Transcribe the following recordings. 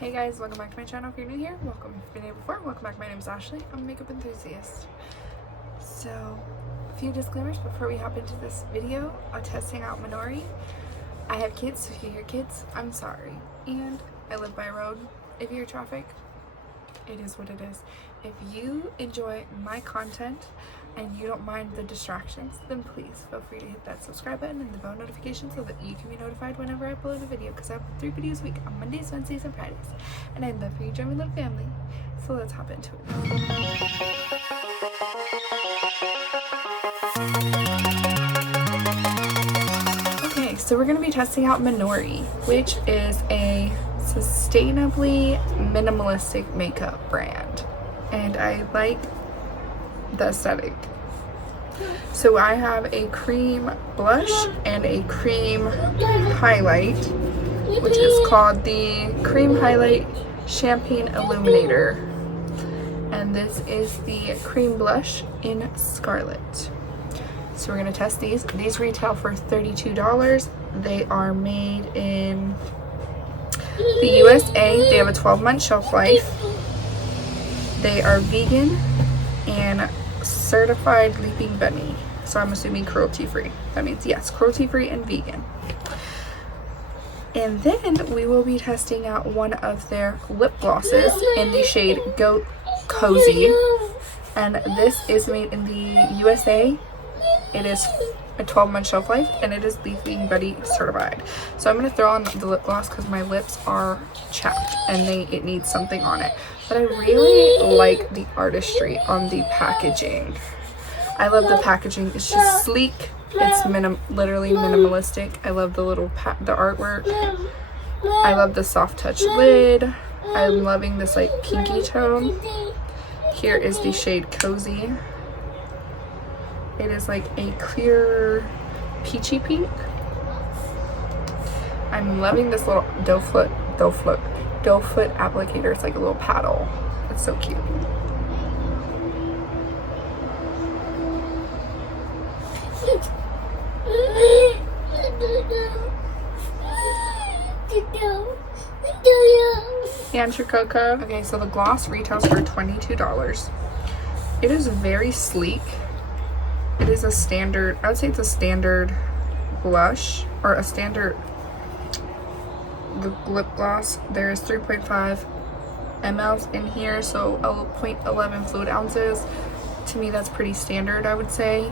Hey guys, welcome back to my channel. If you're new here, welcome. If you've been here before, welcome back. My name is Ashley. I'm a makeup enthusiast. So, a few disclaimers before we hop into this video on testing out Minori. I have kids, so if you hear kids, I'm sorry. And I live by a road. If you hear traffic, it is what it is. If you enjoy my content and you don't mind the distractions, then please feel free to hit that subscribe button and the bell notification so that you can be notified whenever I upload a video, because I upload 3 videos a week on Mondays, Wednesdays, and Fridays. And I'd love for you to join my little family. So let's hop into it. Okay, so we're going to be testing out Minori, which is a sustainably minimalistic makeup brand. And I like the aesthetic. So I have a cream blush and a cream highlight, which is called the Cream Highlight Champagne Illuminator. And this is the cream blush in Scarlet. So we're gonna test these. These retail for $32. They are made in the USA. They have a 12-month shelf life. They are vegan and certified Leaping Bunny. So I'm assuming cruelty-free. That means yes, cruelty-free and vegan. And then we will be testing out one of their lip glosses in the shade Goat Cozy. And this is made in the USA. It is a 12-month shelf life and it is Leaping Bunny certified. So I'm going to throw on the lip gloss because my lips are chapped and it needs something on it. But I really like the artistry on the packaging. I love the packaging. It's just sleek. It's literally minimalistic. I love the little the artwork. I love the soft touch lid. I'm loving this like pinky tone. Here is the shade Cozy. It is like a clear peachy pink. I'm loving this little doe foot applicator. It's like a little paddle. It's so cute. And your cocoa. Okay, so the gloss retails for $22. It is very sleek. It is a standard, I would say it's a standard blush or a standard lip gloss. There is 3.5 ml in here, so 0.11 fluid ounces. To me, that's pretty standard, I would say.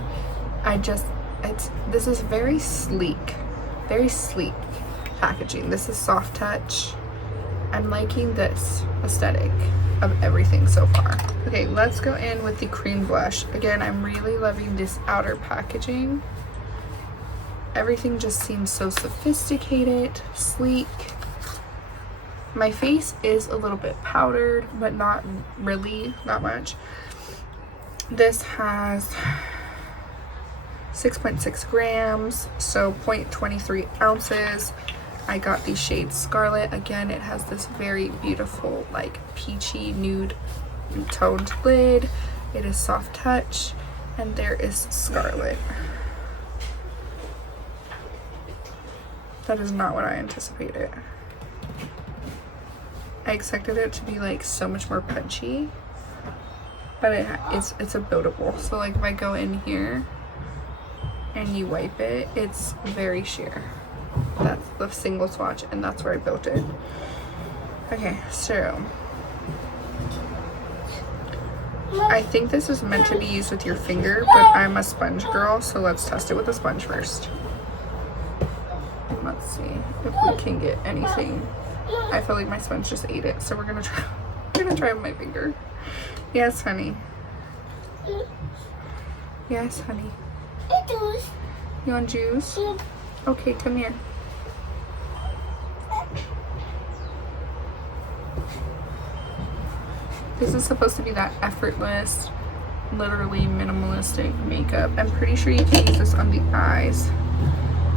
This is very sleek packaging. This is soft touch. I'm liking this aesthetic of everything so far. Okay, let's go in with the cream blush. Again, I'm really loving this outer packaging. Everything just seems so sophisticated, sleek. My face is a little bit powdered, but not really, not much. This has 6.6 grams, so 0.23 ounces. I got the shade Scarlet. Again, it has this very beautiful, like peachy nude toned lid. It is soft touch, and there is Scarlet. That is not what I anticipated. I expected it to be like so much more punchy, but it's a buildable. So like if I go in here and you wipe it, it's very sheer. That's the single swatch, and that's where I built it. Okay, so I think this is meant to be used with your finger, but I'm a sponge girl, so let's test it with a sponge first. Let's see if we can get anything. I feel like my sponge just ate it, so we're gonna try with my finger. Yes, honey. Yes, honey. You want juice? Okay, come here. This is supposed to be that effortless, literally minimalistic makeup. I'm pretty sure you can use this on the eyes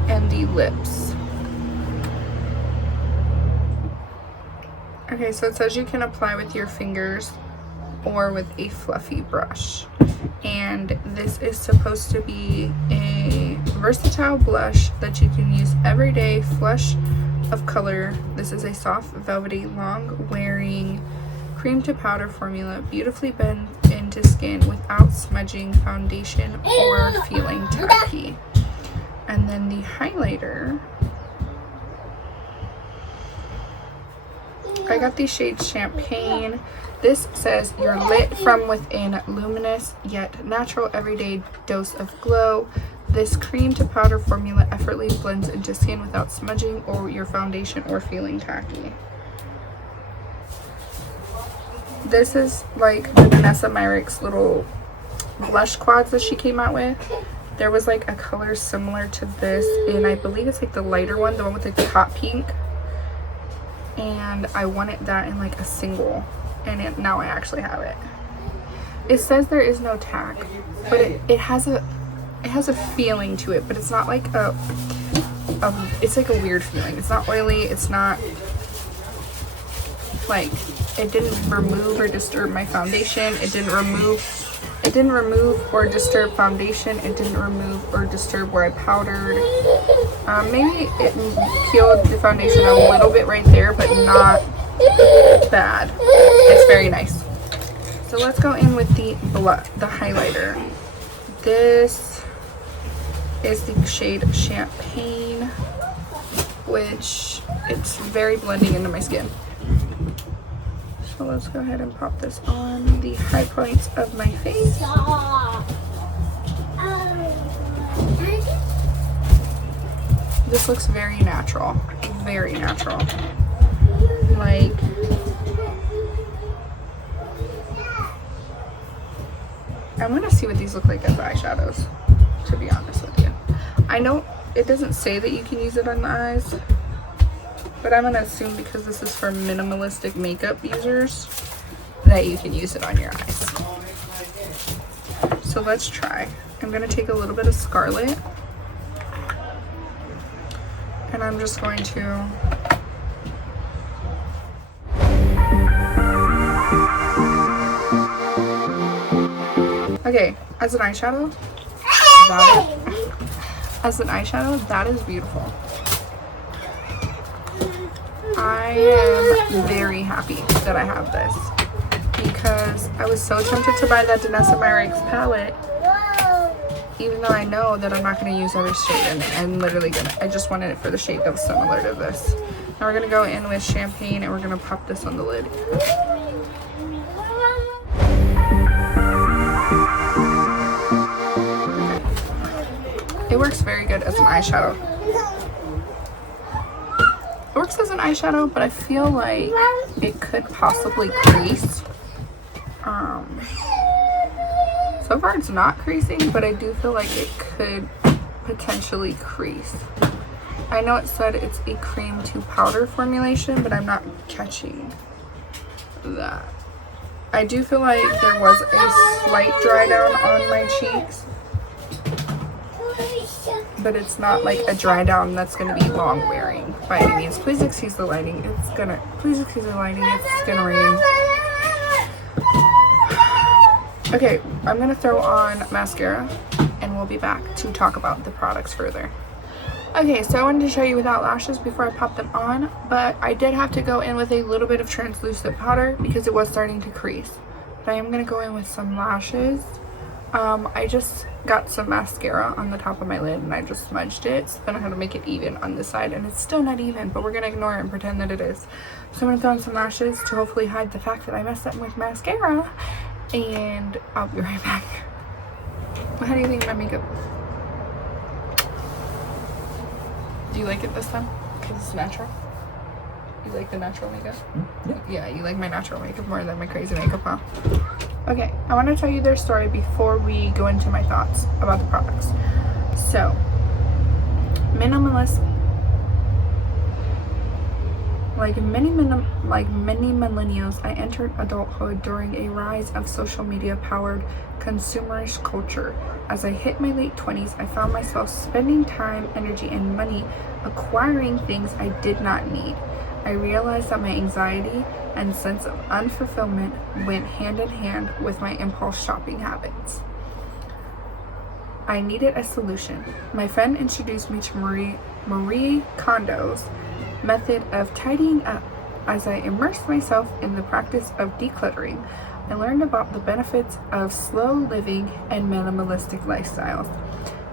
and the lips. Okay, so it says you can apply with your fingers or with a fluffy brush. And this is supposed to be a versatile blush that you can use every day, flush of color. This is a soft, velvety, long-wearing cream to powder formula, beautifully blends into skin without smudging foundation or feeling tacky. And then the highlighter, I got the shade Champagne. This says you're lit from within, luminous yet natural everyday dose of glow. This cream to powder formula effortlessly blends into skin without smudging or your foundation or feeling tacky. This is like the Vanessa Myricks little blush quads that she came out with. There was like a color similar to this, and I believe it's like the lighter one, the one with like the hot pink. And I wanted that in like a single, and now I actually have it. It says there is no tack, but it has a feeling to it, but it's not like it's like a weird feeling. It's not oily, it's not like, it didn't remove or disturb my foundation. It didn't remove or disturb foundation. It didn't remove or disturb where I powdered. Maybe it peeled the foundation a little bit right there, but not bad. It's very nice. So let's go in with the highlighter. This is the shade Champagne, which it's very blending into my skin. So let's go ahead and pop this on the high points of my face. This looks very natural. Very natural. Like, I want to see what these look like as eyeshadows, to be honest with you. I know it doesn't say that you can use it on the eyes, but I'm going to assume because this is for minimalistic makeup users that you can use it on your eyes. So let's try. I'm going to take a little bit of Scarlet, and I'm just going to okay, as an eyeshadow, that is beautiful. I am very happy that I have this because I was so tempted to buy that Vanessa Myricks palette, even though I know that I'm not going to use every shade in it. I'm literally I just wanted it for the shade that was similar to this. Now we're going to go in with Champagne and we're going to pop this on the lid. It works very good as an eyeshadow. It works as an eyeshadow, but I feel like it could possibly crease. So far it's not creasing, but I do feel like it could potentially crease. I know it said it's a cream to powder formulation, but I'm not catching that. I do feel like there was a slight dry down on my cheeks, but it's not like a dry down that's going to be long wearing by any means. Please excuse the lighting. It's gonna rain. Okay, I'm gonna throw on mascara and we'll be back to talk about the products further. Okay, so I wanted to show you without lashes before I pop them on, but I did have to go in with a little bit of translucent powder because it was starting to crease. But I am gonna go in with some lashes. I just got some mascara on the top of my lid and I just smudged it, so then I had to make it even on this side, and it's still not even, but we're gonna ignore it and pretend that it is. So I'm gonna throw on some lashes to hopefully hide the fact that I messed up with mascara, and I'll be right back. How do you think of my makeup? Do you like it this time? Because it's natural? You like the natural makeup? Yeah, you like my natural makeup more than my crazy makeup, huh? Okay, I want to tell you their story before we go into my thoughts about the products. So, minimalist, like many millennials, I entered adulthood during a rise of social media powered consumerist culture. As I hit my late 20s, I found myself spending time, energy, and money acquiring things I did not need. I realized that my anxiety and sense of unfulfillment went hand in hand with my impulse shopping habits. I needed a solution. My friend introduced me to Marie Kondo's method of tidying up. As I immersed myself in the practice of decluttering, I learned about the benefits of slow living and minimalistic lifestyles.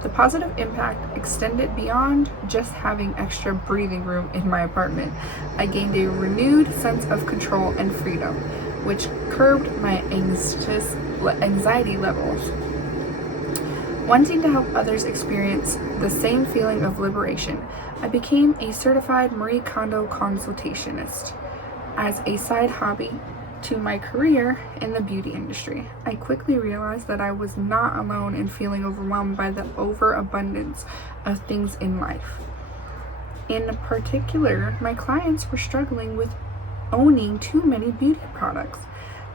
The positive impact extended beyond just having extra breathing room in my apartment. I gained a renewed sense of control and freedom, which curbed my anxiety levels. Wanting to help others experience the same feeling of liberation, I became a certified Marie Kondo consultationist. As a side hobby to my career in the beauty industry, I quickly realized that I was not alone in feeling overwhelmed by the overabundance of things in life. In particular, my clients were struggling with owning too many beauty products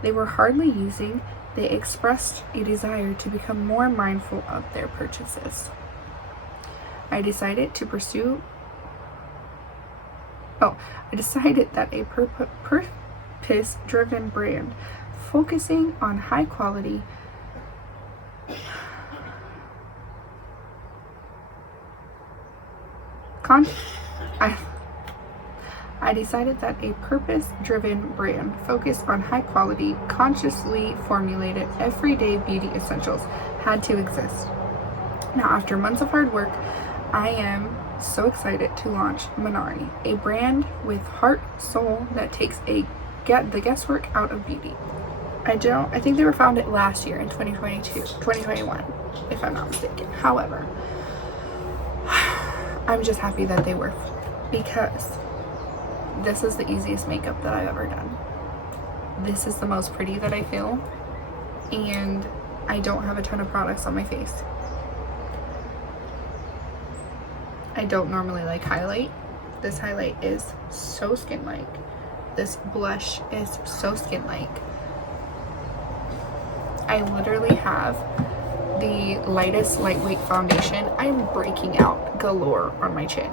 they were hardly using. They expressed a desire to become more mindful of their purchases. I decided that a purpose-driven brand focusing on high quality I decided that a purpose-driven brand focused on high-quality, consciously formulated, everyday beauty essentials had to exist. Now, after months of hard work, I am so excited to launch Minori, a brand with heart, soul that takes the guesswork out of beauty. I think they were founded last year in 2021, if I'm not mistaken. However, I'm just happy that they were, because this is the easiest makeup that I've ever done. This is the most pretty that I feel, and I don't have a ton of products on my face. I don't normally like highlight. This highlight is so skin-like. This blush is so skin-like. I literally have the lightest lightweight foundation. I'm breaking out galore on my chin.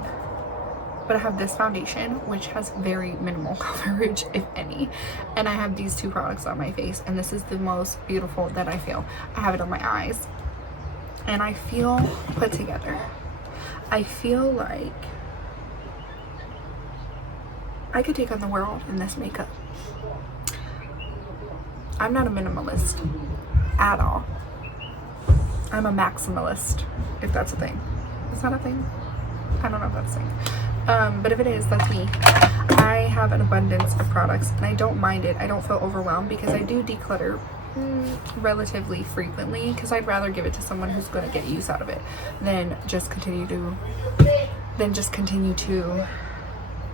But I have this foundation, which has very minimal coverage, if any. And I have these two products on my face, and this is the most beautiful that I feel. I have it on my eyes, and I feel put together. I feel like I could take on the world in this makeup. I'm not a minimalist at all. I'm a maximalist, if that's a thing. Is that a thing? I don't know if that's a thing. But if it is, that's me. I have an abundance of products, and I don't mind it. I don't feel overwhelmed because I do declutter relatively frequently, because I'd rather give it to someone who's going to get use out of it than just continue to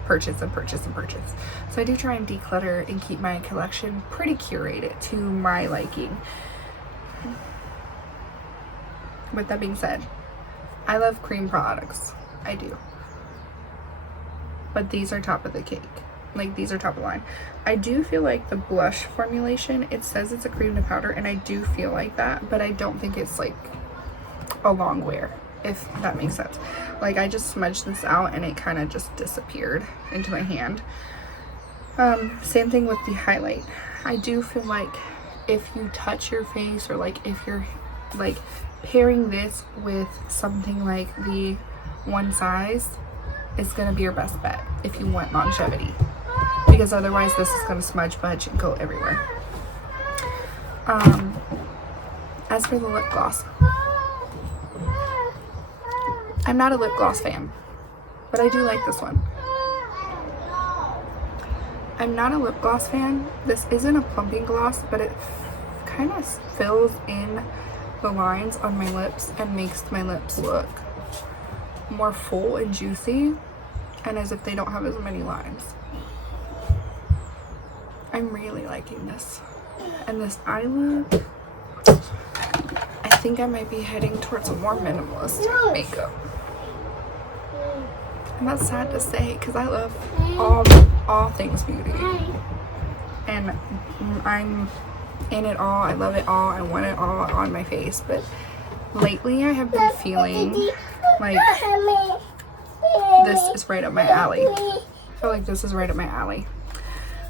purchase and purchase and purchase. So I do try and declutter and keep my collection pretty curated to my liking. With that being said, I love cream products. I do. But these are top of the cake. Like, these are top of the line. I do feel like the blush formulation, it says it's a cream to powder, and I do feel like that, but I don't think it's like a long wear, if that makes sense. Like, I just smudged this out and it kind of just disappeared into my hand. Same thing with the highlight. I do feel like if you touch your face, or like if you're like pairing this with something like the One Size, is going to be your best bet if you want longevity, because otherwise this is going to smudge, budge, and go everywhere. As for the lip gloss, I'm not a lip gloss fan, but I do like this one. I'm not a lip gloss fan. This isn't a plumping gloss, but it kind of fills in the lines on my lips and makes my lips look more full and juicy, and as if they don't have as many lines. I'm really liking this. And this eye look, I think I might be heading towards a more minimalistic makeup. And that's sad to say, because I love all things beauty, and I'm in it all. I love it all. I want it all on my face. But lately I have been feeling like this is right up my alley. I feel like this is right up my alley.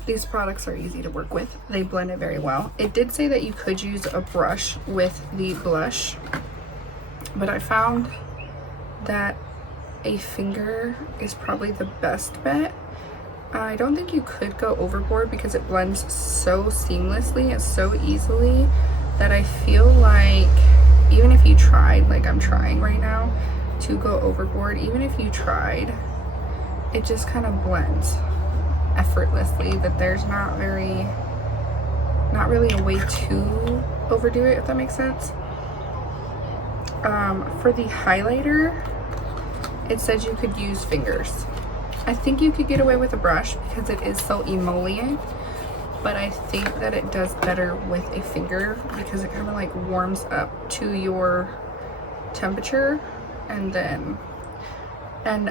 These products are easy to work with. They blend it very well. It did say that you could use a brush with the blush, but I found that a finger is probably the best bet. I don't think you could go overboard because it blends so seamlessly and so easily that I feel like even if you tried, like I'm trying right now, to go overboard, even if you tried, it just kind of blends effortlessly, that there's not really a way to overdo it, if that makes sense. For the highlighter, it says you could use fingers. I think you could get away with a brush because it is so emollient, but I think that it does better with a finger because it kind of like warms up to your temperature. And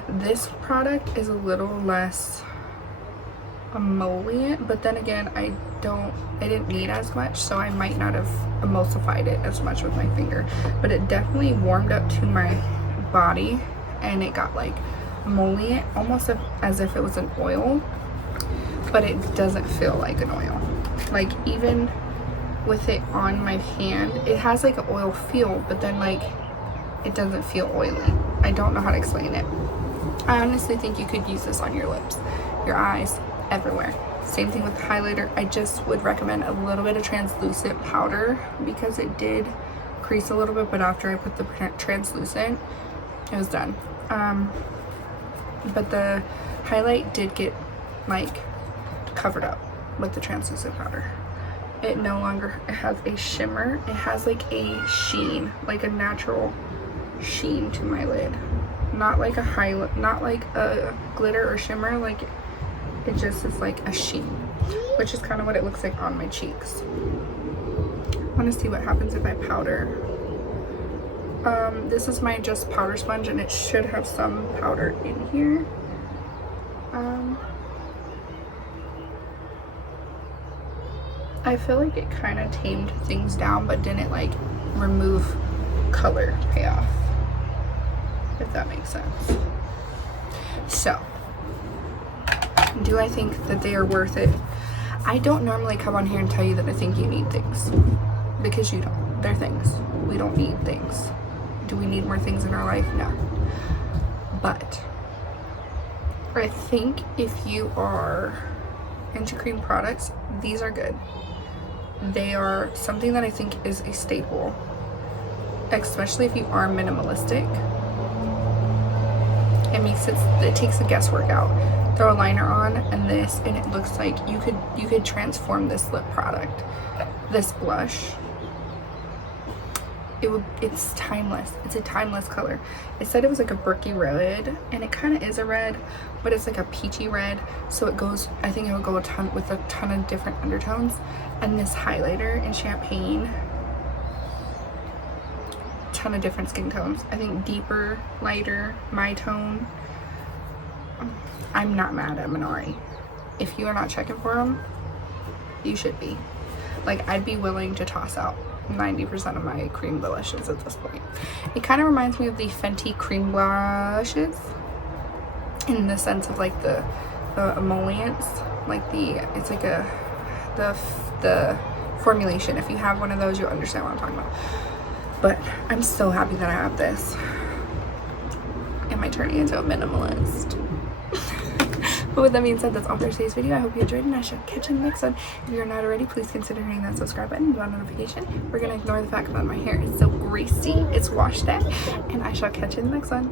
this product is a little less emollient, but then again, I didn't need as much, so I might not have emulsified it as much with my finger, but it definitely warmed up to my body and it got like emollient, almost as if it was an oil, but it doesn't feel like an oil. Like even with it on my hand, it has like an oil feel, but then like it doesn't feel oily. I don't know how to explain it. I honestly think you could use this on your lips, your eyes, everywhere. Same thing with the highlighter. I just would recommend a little bit of translucent powder because it did crease a little bit, but after I put the translucent, it was done. But the highlight did get like covered up with the translucent powder. It no longer has a shimmer. It has like a sheen, like a natural sheen to my lid. Not like a highlight, not like a glitter or shimmer, like it just is like a sheen, which is kind of what it looks like on my cheeks. I want to see what happens if I powder. This is my just powder sponge and it should have some powder in here. I feel like it kind of tamed things down but didn't like remove color payoff, if that makes sense. So, do I think that they are worth it? I don't normally come on here and tell you that I think you need things, because you don't. They're things. We don't need things. Do we need more things in our life? No. But I think if you are into cream products, these are good. They are something that I think is a staple, especially if you are minimalistic. It takes the guesswork out. Throw a liner on and this, and it looks like you could transform this lip product, this blush. It's timeless. It's a timeless color. It said it was like a bricky red, and it kind of is a red, but it's like a peachy red, so it goes, I think it will go with a ton of different undertones. And this highlighter in champagne, ton of different skin tones. I think deeper, lighter, my tone. I'm not mad at Minori. If you are not checking for them, you should be. Like, I'd be willing to toss out 90% of my cream blushes at this point. It kind of reminds me of the Fenty cream blushes in the sense of like the emollients, like it's like the formulation. If you have one of those, you'll understand what I'm talking about. But I'm so happy that I have this. Am I turning into a minimalist? But with that being said, that's all for today's video. I hope you enjoyed, and I shall catch you in the next one. If you're not already, please consider hitting that subscribe button and bell notification. We're going to ignore the fact that my hair is so greasy. It's washed out. And I shall catch you in the next one.